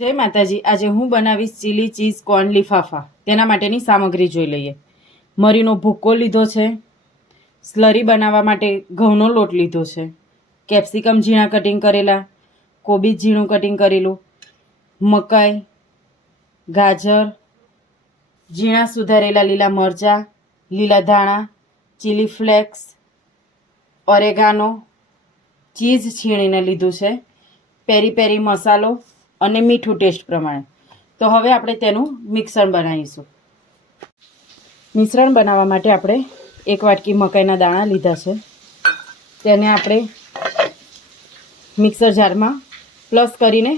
જય માતાજી. આજે હું બનાવીશ ચીલી ચીઝ કોર્ન લિફાફા તેના માટેની સામગ્રી જોઈ લઈએ. મરીનો ભૂક્કો લીધો છે. સ્લરી બનાવવા માટે ઘઉંનો લોટ લીધો છે. કેપ્સિકમ ઝીણા કટિંગ કરેલા. કોબીજ ઝીણું કટિંગ કરેલું. મકાઈ, ગાજર, ઝીણા સુધારેલા લીલા મરચાં, લીલા ધાણા ચીલી ફ્લેક્સ ઓરેગાનો ચીઝ છીણીને લીધું છે. પેરી પેરી મસાલો અને મીઠું ટેસ્ટ પ્રમાણે. તો હવે આપણે તેનું મિશ્રણ બનાવીશું. મિશ્રણ બનાવવા માટે આપણે એક વાટકી મકાઈના દાણા લીધા છે. તેને આપણે મિક્સર જારમાં પ્લસ કરીને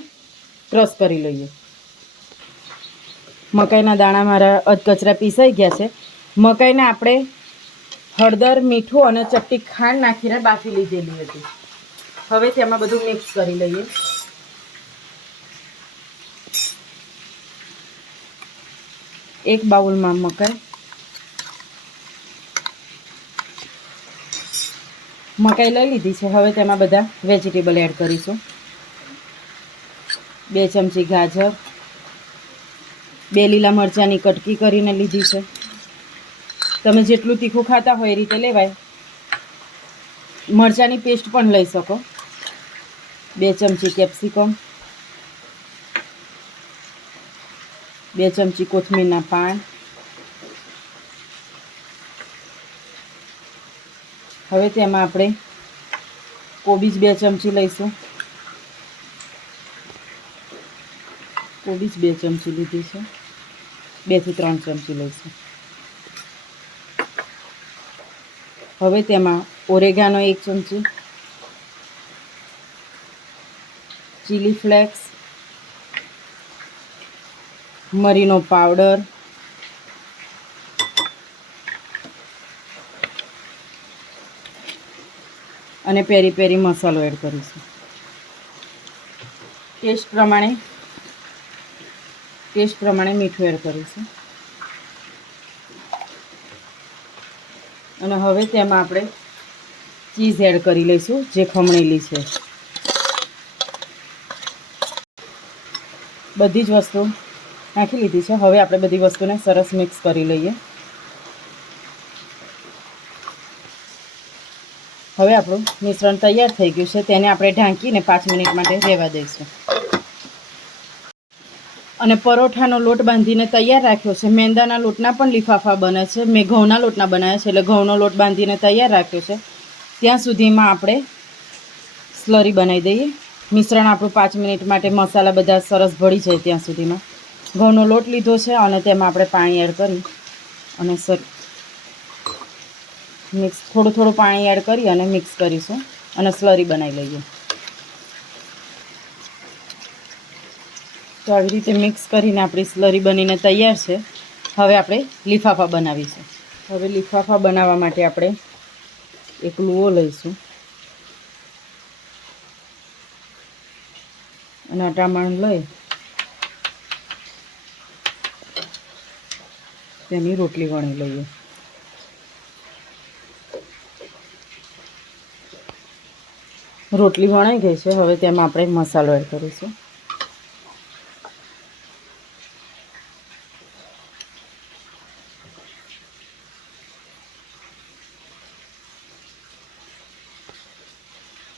ક્રશ કરી લઈએ. મકાઈના દાણા મારા અધકચરા પીસાઈ ગયા છે. મકાઈને આપણે હળદર, મીઠું અને ચપટી ખાંડ નાખીને બાફી લીધેલી હતી. હવે તેમાં બધું મિક્સ કરી લઈએ. એક બાઉલમાં મકાઈ. મકાઈ લઈ લીધી છે. હવે તેમાં બધા વેજીટેબલ એડ કરીશું. બે ચમચી ગાજર, બે લીલા મરચાંની કટકી કરીને લીધી છે. તમે જેટલું તીખું ખાતા હોય એ રીતે લેવાય. મરચાંની પેસ્ટ પણ લઈ શકો. બે ચમચી કેપ્સિકમ બે ચમચી કોથમીરના પાન. હવે તેમાં આપણે કોબીજ બે ચમચી લઈશું. કોબીજ બે ચમચી લીધી છે. બેથી ત્રણ ચમચી લઈશું. હવે તેમાં ઓરેગાનો એક ચમચી. Chilli flakes. મરીનો પાવડર. અને પેરી પેરી મસાલો એડ કરીશું. ટેસ્ટ પ્રમાણે ટેસ્ટ પ્રમાણે મીઠું એડ કરીશું. અને હવે તેમાં આપણે ચીઝ એડ કરી લઈશું, જે ખમણેલી છે. બધી જ વસ્તુ નાખી લીધી છે. હવે આપણે બધી વસ્તુને સરસ મિક્સ કરી લઈએ. હવે આપણું મિશ્રણ તૈયાર થઈ ગયું છે. તેને આપણે ઢાંકીને પાંચ મિનિટ માટે રહેવા દઈશું. અને પરોઠાનો લોટ બાંધીને તૈયાર રાખ્યો છે. મેંદાના લોટના પણ લિફાફા બને છે. મેં ઘઉંના લોટના બનાવ્યા છે એટલે ઘઉંનો લોટ બાંધીને તૈયાર રાખ્યો છે. ત્યાં સુધીમાં આપણે સ્લરી બનાવી દઈએ. મિશ્રણ આપણું પાંચ મિનિટ માટે મસાલા બધા સરસ ભળી જાય ત્યાં સુધીમાં. ઘઉંનો લોટ લીધો છે અને તેમાં આપણે પાણી એડ કરી અને સર મિક્સ થોડું થોડું પાણી એડ કરી અને મિક્સ કરીશું અને સ્લરી બનાવી લઈએ. તો આવી રીતે મિક્સ કરીને આપણી સ્લરી બનીને તૈયાર છે. હવે આપણે લીફાફા બનાવીશું. હવે લીફાફા બનાવવા માટે આપણે એક લુઓ લઈશું. અને અટામણ લઈ તેની રોટલી વણી લઈએ. રોટલી વણાઈ ગઈ છે, હવે તેમાં આપણે મસાલો એડ કરીશું.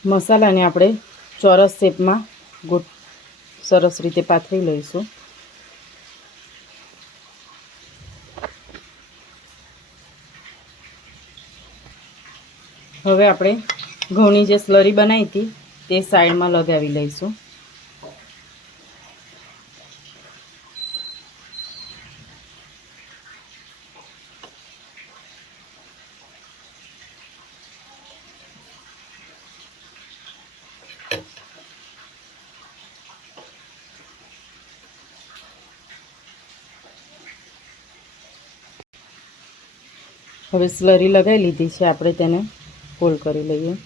મસાલાને આપણે ચોરસ શેપમાં ગોટ, સરસ રીતે પાથરી લઈશું. હવે આપણે ઘઉંની જે સ્લરી બનાવી હતી, તે સાઈડમાં લગાવી લઈશું. હવે સ્લરી લગાવી લીધી છે, આપણે તેને ફોલ્ડ કરી લઈએ.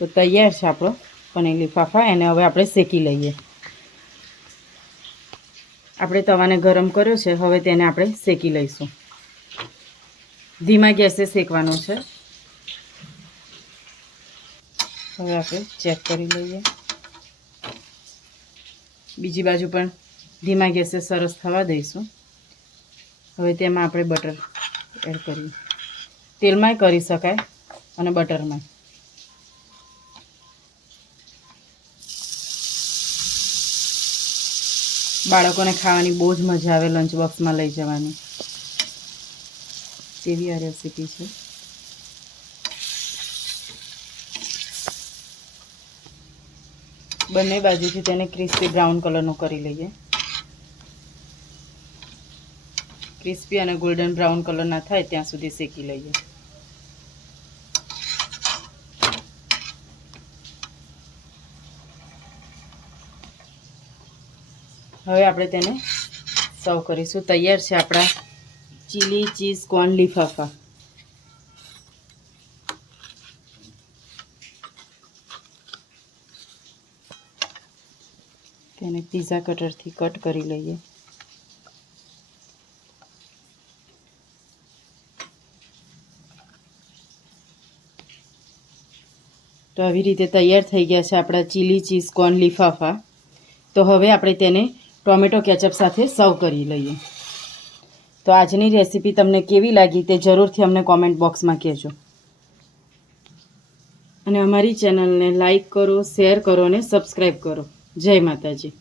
તો તૈયાર છે આપણો પનીર લીફાફા, એને હવે આપણે શેકી લઈએ. આપણે તવાને ગરમ કર્યો છે, હવે તેને આપણે શેકી લઈશું. ધીમા ગેસે શેકવાનો છે. હવે આપણે ચેક કરી લઈએ. બીજી બાજુ પણ ધીમા ગેસે સરસ થવા દઈશું. હવે તેમાં આપણે બટર એડ કરીએ. તેલમાંય કરી શકાય અને બટરમાં. બાળકોને ખાવાની બહુ જ મજા આવે લંચ બોક્સમાં લઈ જવાની. તેવી આ રેસીપી છે. બંને બાજુથી તેને ક્રિસ્પી બ્રાઉન કલરનો કરી લઈએ. ક્રિસ્પી અને ગોલ્ડન બ્રાઉન કલરના થાય ત્યાં સુધી શેકી લઈએ. હવે આપણે તેને સર્વ કરીશું. તૈયાર છે આપણા ચીલી ચીઝ કોર્ન લીફાફા. તેને પીઝા કટરથી કટ કરી લઈએ. તો આવી રીતે તૈયાર થઈ ગયા છે આપણા ચીલી ચીઝ કોર્ન લીફાફા. તો હવે આપણે તેને ટોમેટો કેચઅપ સાથે સર્વ કરી લઈએ. તો આજની રેસીપી તમને કેવી લાગી તે જરૂરથી અમને કોમેન્ટ બોક્સમાં કહેજો. અને અમારી ચેનલને લાઈક કરો શેર કરો અને સબસ્ક્રાઈબ કરો. જય માતાજી.